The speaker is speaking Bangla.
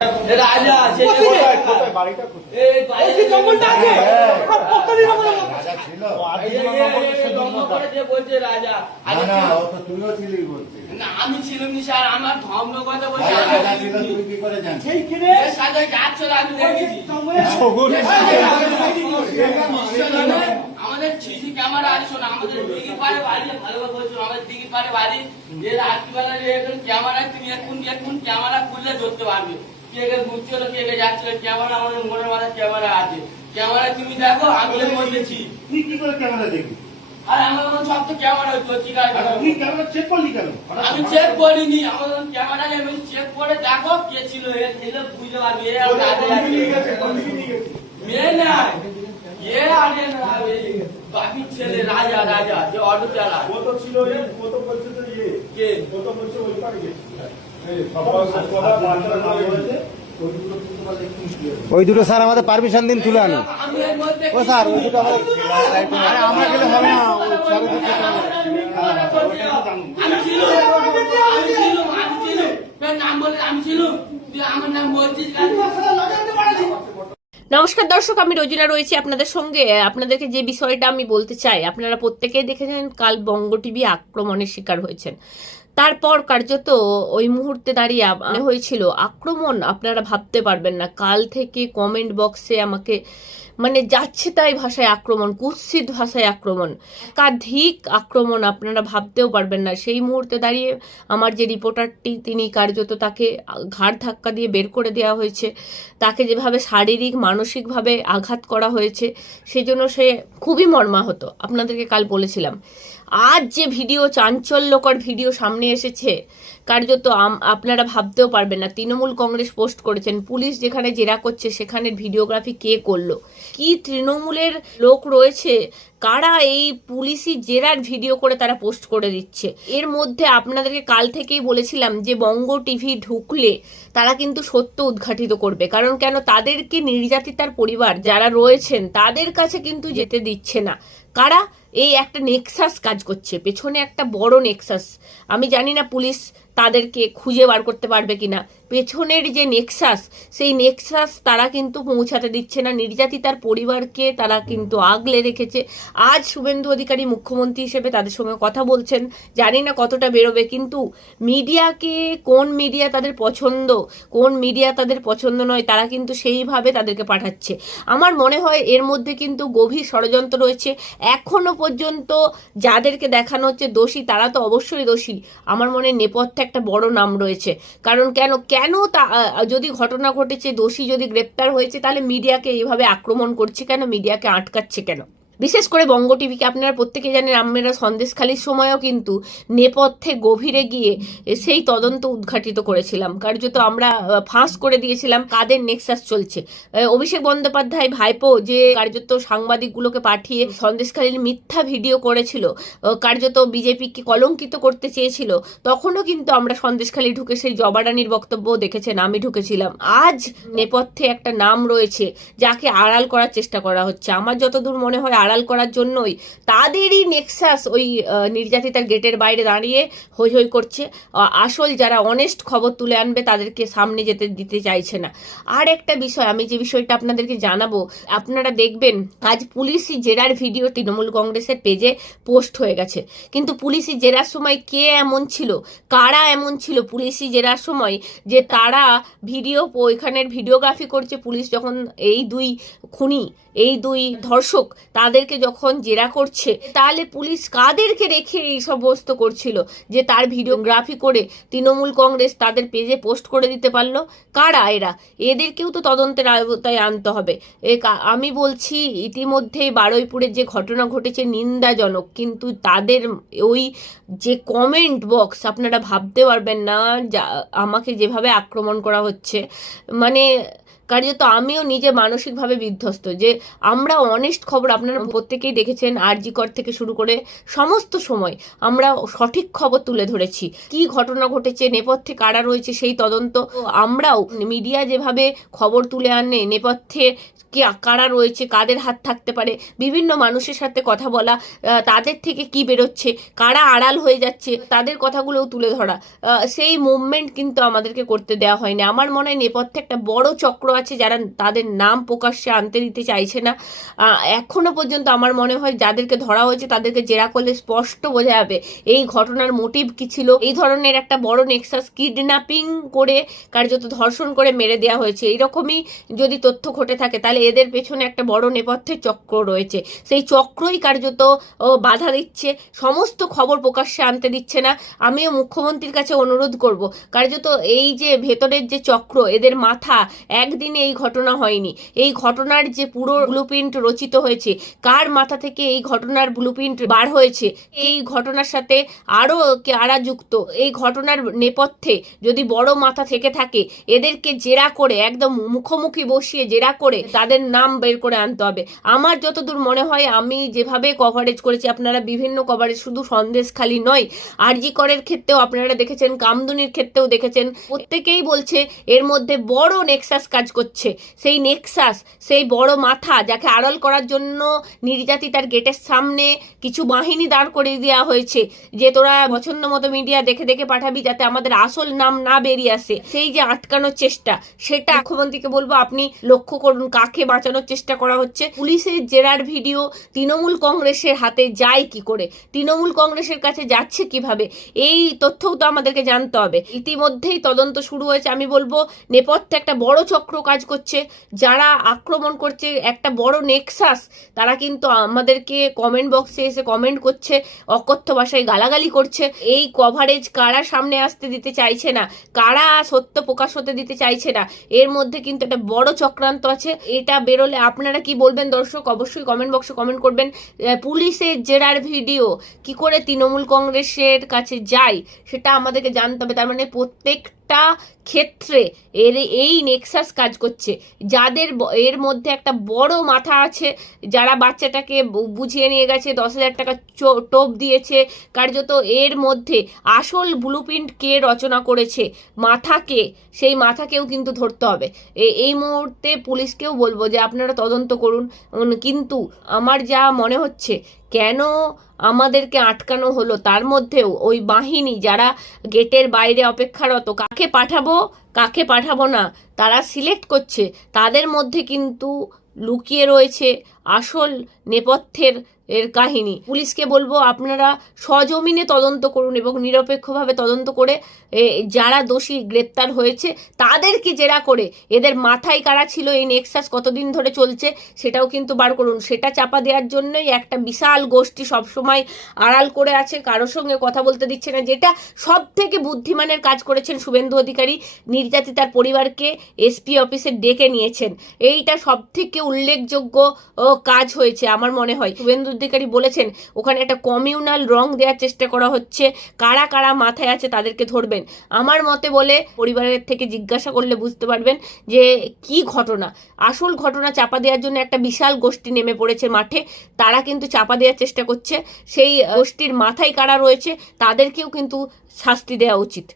রাজা আমি ছিলাম নি স্যার, আমার ধর্ম কথা বলছি। আমাদের সিসি ক্যামেরা আছে, আমাদের দিঘির পাড়ে বাড়ি, ভালোভাবে বলছো, আমাদের দিঘির পাড়ে বাড়ি। যে রাত্রিবেলা ক্যামেরা, তুমি এখন ক্যামেরা খুললে ধরতে পারবে কে কে ঘুরছিল, কে কে যাচ্ছিল। ক্যামেরা আমাদের মনের মাথায় ক্যামেরা আছে, ক্যামেরা তুমি দেখো। আমি বলতেছি তুই কি করে ক্যামেরা দেখবি? আর আমার সব তো ক্যামেরা ঠিক আছে, তুই ক্যামেরা চেক করলি কেন? আমি চেক করিনি। আমার ক্যামেরা আমি চেক করে দেখো কে ছিল, বুঝতে পারবি। মেয়ে নাই, এ আরে বাকি ছেলে রাজা, রাজা যে অটো চালা। কত ছিল রে? কত বলছে তো ইয়ে কে কত বলছে? ওই পারে গেছে। ওই দুটো স্যার আমাদের পারমিশন দিন তুলে আনো। ও স্যার ওই দুটো আমাদের আমরা গেলে হবে না। আমার নাম বলছিস। নমস্কার দর্শক, আমি রোজিনা রয়েছি আপনাদের সঙ্গে। আপনাদেরকে যে বিষয়টা আমি বলতে চাই, আপনারা প্রত্যেকেই দেখেছেন কাল বঙ্গ টিভি আক্রমণের শিকার হয়েছেন। তারপর কার্যত ওই মুহূর্তে দাঁড়িয়ে হয়েছিল আক্রমণ। আপনারা ভাবতে পারবেন না, কাল থেকে কমেন্ট বক্সে আমাকে মানে যাচ্ছে তাই ভাষায় আক্রমণ, কুৎসিত ভাষায় আক্রমণ, একাধিক আক্রমণ, আপনারা ভাবতেও পারবেন না। সেই মুহূর্তে দাঁড়িয়ে আমার যে রিপোর্টারটি, তিনি কার্যত তাকে ঘাড় ধাক্কা দিয়ে বের করে দেওয়া হয়েছে। তাকে যেভাবে শারীরিক মানসিকভাবে আঘাত করা হয়েছে, সেজন্য সে খুবই মর্মাহত। আপনাদেরকে কাল বলেছিলাম। আজ যে ভিডিও, চাঞ্চল্যকর ভিডিও সামনে এসেছে, কার্যত আপনারা ভাবতেও পারবেন না। তৃণমূল কংগ্রেস পোস্ট করেছেন, পুলিশ যেখানে জেরা করছে সেখানের ভিডিওগ্রাফি কে করলো, কি তৃণমূলের লোক রয়েছে কারা এই পুলিশি জেরার ভিডিও করে তারা পোস্ট করে দিচ্ছে। এর মধ্যে আপনাদেরকে কাল থেকেই বলেছিলাম যে বঙ্গ টিভি ঢুকলে তারা কিন্তু সত্য উদ্ঘাটিত করবে। কারণ কেন, তাদেরকে নির্যাতিতার পরিবার যারা রয়েছেন তাদের কাছে কিন্তু যেতে দিচ্ছে না। কারা? এই একটা নেক্সাস কাজ করছে, পেছনে একটা বড় নেক্সাস। আমি জানি না পুলিশ তাদেরকে খুঁজে বার করতে পারবে কিনা। পেছনের যে নেক্সাস, সেই নেক্সাস তারা কিন্তু পৌঁছাতে দিচ্ছে না। নির্যাতিতার পরিবারকে তারা কিন্তু আগলে রেখেছে। আজ শুভেন্দু অধিকারী মুখ্যমন্ত্রী হিসেবে তাদের সঙ্গে কথা বলছেন, জানি না কতটা বেরোবে। কিন্তু মিডিয়াকে, কোন মিডিয়া তাদের পছন্দ, কোন মিডিয়া তাদের পছন্দ নয়, তারা কিন্তু সেইভাবে তাদেরকে পাঠাচ্ছে। আমার মনে হয় এর মধ্যে কিন্তু গভীর ষড়যন্ত্র রয়েছে। এখনো পর্যন্ত যাদেরকে দেখানো হচ্ছে দোষী, তারা তো অবশ্যই দোষী। আমার মনে নেপথ্যে একটা বড় নাম রয়েছে। কারণ কেন যদি ঘটনা ঘটেছে, দোষী যদি গ্রেপ্তার হয়েছে, তাহলে মিডিয়াকে এইভাবে আক্রমণ করছে কেন, মিডিয়াকে আটকাচ্ছে কেন? বিশেষ করে বঙ্গ টিভিকে আপনারা প্রত্যেকে জানেন, আমরা সন্দেশখালির সময়ও কিন্তু নেপথ্যে গভীরে গিয়ে সেই তদন্ত উদ্ঘাটিত করেছিলাম। কার্যত আমরা ফাঁস করে দিয়েছিলাম কাদের নেক্সাস চলছে। অভিষেক বন্দ্যোপাধ্যায় ভাইপো যে কার্যত সাংবাদিকগুলোকে পাঠিয়ে সন্দেশখালির মিথ্যা ভিডিও করেছিল, কার্যত বিজেপিকে কলঙ্কিত করতে চেয়েছিল, তখনও কিন্তু আমরা সন্দেশখালি ঢুকে সেই জবাডানির বক্তব্য দেখেছেন, আমি ঢুকেছিলাম। আজ নেপথ্যে একটা নাম রয়েছে যাকে আড়াল করার চেষ্টা করা হচ্ছে। আমার যতদূর মনে হয় আড়াল করার জন্যই তাদেরই নেক্সাস ওই নির্যাতিতার গেটের বাইরে দাঁড়িয়ে হই হই করছে। আসল যারা অনেস্ট খবর তুলে আনবে তাদেরকে সামনে যেতে দিতে চাইছে না। আর একটা বিষয়, আমি যে বিষয়টা আপনাদেরকে জানাবো, আপনারা দেখবেন আজ পুলিশি জেরার ভিডিও তৃণমূল কংগ্রেসের পেজে পোস্ট হয়ে গেছে। কিন্তু পুলিশি জেরার সময় কে এমন ছিল, কারা এমন ছিল পুলিশি জেরার সময় যে তারা ওইখানের ভিডিওগ্রাফি করছে। পুলিশ যখন এই দুই খুনি, এই দুই ধর্ষক, তাদেরকে যখন জেরা করছে, তাহলে পুলিশ কাদেরকে রেখে এই সমস্ত করছিল যে তার ভিডিওগ্রাফি করে তৃণমূল কংগ্রেস তাদের পেজে পোস্ট করে দিতে পারলো? কারা এরা? এদেরকেও তো তদন্তের আওতায় আনতে হবে। আমি বলছি, ইতিমধ্যেই বারুইপুরের যে ঘটনা ঘটেছে নিন্দাজনক, কিন্তু তাদের ওই যে কমেন্ট বক্স, আপনারা ভাবতে পারবেন না আমাকে যেভাবে আক্রমণ করা হচ্ছে। মানে কার্যত আমিও নিজে মানসিকভাবে বিধ্বস্ত যে আমরা অনেস্ট খবর আপনারা প্রত্যেকেই দেখেছেন, আরজি কর থেকে শুরু করে সমস্ত সময় আমরা সঠিক খবর তুলে ধরেছি। কি ঘটনা ঘটেছে, নেপথ্যে কারা রয়েছে সেই তদন্ত আমরাও, মিডিয়া যেভাবে খবর তুলে আনে নেপথ্যে কি কারা রয়েছে, কাদের হাত থাকতে পারে, বিভিন্ন মানুষের সাথে কথা বলা, তাদের থেকে কি বেরোচ্ছে, কারা আড়াল হয়ে যাচ্ছে, তাদের কথাগুলোও তুলে ধরা, সেই মুভমেন্ট কিন্তু আমাদেরকে করতে দেওয়া হয়নি। আমার মনে হয় নেপথ্যে একটা বড় চক্র আছে যারা তাদের নাম প্রকাশ্যে আনতে দিতে চাইছে না। এখনো পর্যন্ত আমার মনে হয় যাদেরকে ধরা হয়েছে তাদেরকে জেরা করলে স্পষ্ট বোঝা যাবে এই ঘটনার মোটিভ কি ছিল। এই ধরনের একটা বড় নেক্সাস, কিডন্যাপিং করে কার্যত ধর্ষণ করে মেরে দেওয়া হয়েছে, এইরকমই যদি তথ্য ঘটে থাকে তাহলে এদের পেছনে একটা বড় নেপথ্যের চক্র রয়েছে। সেই চক্রই কার্যত বাধা দিচ্ছে, সমস্ত খবর প্রকাশ্যে আনতে দিচ্ছে না। আমিও মুখ্যমন্ত্রীর কাছে অনুরোধ করব, কার্যত এই যে ভেতরের যে চক্র, এদের মাথা একদিনে এই ঘটনা হয়নি। এই ঘটনার যে পুরো ব্লুপ্রিন্ট রচিত হয়েছে, কার মাথা থেকে এই ঘটনার ব্লুপ্রিন্ট বার হয়েছে, এই ঘটনার সাথে আরো কারা যুক্ত, এই ঘটনার নেপথ্যে যদি বড় মাথা থেকে থাকে এদেরকে জেরা করে একদম মুখোমুখি বসিয়ে জেরা করে তাদের নাম বের করে আনতে হবে। আমার যতদূর মনে হয়, আমি যেভাবে কভারেজ করেছি, আপনারা বিভিন্ন কভারেজ, শুধু সন্দেশখালি নয়, আরজি করের ক্ষেত্রেও আপনারা দেখেছেন, কামদুনির ক্ষেত্রেও দেখেছেন, প্রত্যেকেই বলছে এর মধ্যে বড় নেক্সাস কাজ করছে। সেই নেক্সাস, সেই বড় মাথা যাকে আড়াল করার জন্য নির্যাতিতার গেটের সামনে কিছু বাহিনী দাঁড় করিয়ে দেওয়া হয়েছে যে তোরা পছন্দ মতো মিডিয়া দেখে দেখে পাঠাবি যাতে আমাদের আসল নাম না বেরিয়ে আসে, সেই যে আটকানোর চেষ্টা, সেটা মুখ্যমন্ত্রীকে বলবো আপনি লক্ষ্য করুন কাকে বাঁচানোর চেষ্টা করা হচ্ছে। পুলিশের জেরার ভিডিও তৃণমূল কংগ্রেসের হাতে যায় কি করে, তৃণমূল কংগ্রেসের কাছে যাচ্ছে কিভাবে, এই তথ্যও তো আমাদেরকে জানতে হবে। ইতিমধ্যেই তদন্ত শুরু হয়েছে। আমি বলবো নেপথ্যে একটা বড় চক্র কাজ করছে, যারা আক্রমণ করছে, একটা বড় নেক্সাস। তারা কিন্তু আমাদেরকে কমেন্ট বক্সে এসে কমেন্ট করছে, অকথ্য ভাষায় গালাগালি করছে। এই কভারেজ কারা সামনে আসতে দিতে চাইছে না, কারা সত্য প্রকাশ হতে দিতে চাইছে না, এর মধ্যে কিন্তু একটা বড় চক্রান্ত আছে। এটা বেরোলে আপনারা কি বলবেন দর্শক, অবশ্যই কমেন্ট বক্সে কমেন্ট করবেন। পুলিশের জেরার ভিডিও কি করে তৃণমূল কংগ্রেসের কাছে যায় সেটা আমাদেরকে জানতে হবে। তার মানে প্রত্যেকটা ক্ষেত্রে এই নেক্সাস কাজ করছে, যাদের এর মধ্যে একটা বড় মাথা আছে, যারা বাচ্চাটাকে বুঝিয়ে নিয়ে গেছে, 10,000 টাকা টোপ দিয়েছে, কার্যত এর মধ্যে আসল ব্লুপ্রিন্ট কে রচনা করেছে, মাথাকে, সেই মাথাকেও কিন্তু ধরতে হবে। এই মুহূর্তে পুলিশকেও বলবো যে আপনারা তদন্ত করুন। কিন্তু আমার যা মনে হচ্ছে, কেন আমাদেরকে আটকানো হলো, তার মধ্যেও ওই বাহিনী যারা গেটের বাইরে অপেক্ষারত, কাকে পাঠাবো কাকে পাঠাবো না তারা সিলেক্ট করছে, তাদের মধ্যে কিন্তু লুকিয়ে রয়েছে আসল নেপথ্যের কাহিনী। পুলিশকে বলবো আপনারা সজমিনে তদন্ত করুন এবং নিরপেক্ষভাবে তদন্ত করে যারা দোষী গ্রেপ্তার হয়েছে তাদেরকে জেরা করে এদের মাথায় কারা ছিল, এই নেক্সাস কতদিন ধরে চলছে সেটাও কিন্তু বার করুন। সেটা চাপা দেওয়ার জন্যই একটা বিশাল গোষ্ঠী সবসময় আড়াল করে আছে, কারোর সঙ্গে কথা বলতে দিচ্ছে না। যেটা সব থেকে বুদ্ধিমানের কাজ করেছেন শুভেন্দু অধিকারী, নির্যাতিতার পরিবারকে এসপি অফিসে ডেকে নিয়েছেন, এইটা সব থেকে উল্লেখযোগ্য কাজ হয়েছে আমার মনে হয়। শুভেন্দু অধিকারী বলেছেন ওখানে একটা কমিউনাল রং দেওয়ার চেষ্টা করা হচ্ছে, কারা কারা মাথায় আছে তাদেরকে ধরবেন। আমার মতে বলে পরিবারের থেকে জিজ্ঞাসা করলে বুঝতে পারবেন যে কি ঘটনা। আসল ঘটনা চাপা দেওয়ার জন্য একটা বিশাল গোষ্ঠী নেমে পড়েছে মাঠে, তারা কিন্তু চাপা দেওয়ার চেষ্টা করছে। সেই গোষ্ঠীর মাথায় কারা রয়েছে তাদেরকেও কিন্তু শাস্তি দেওয়া উচিত।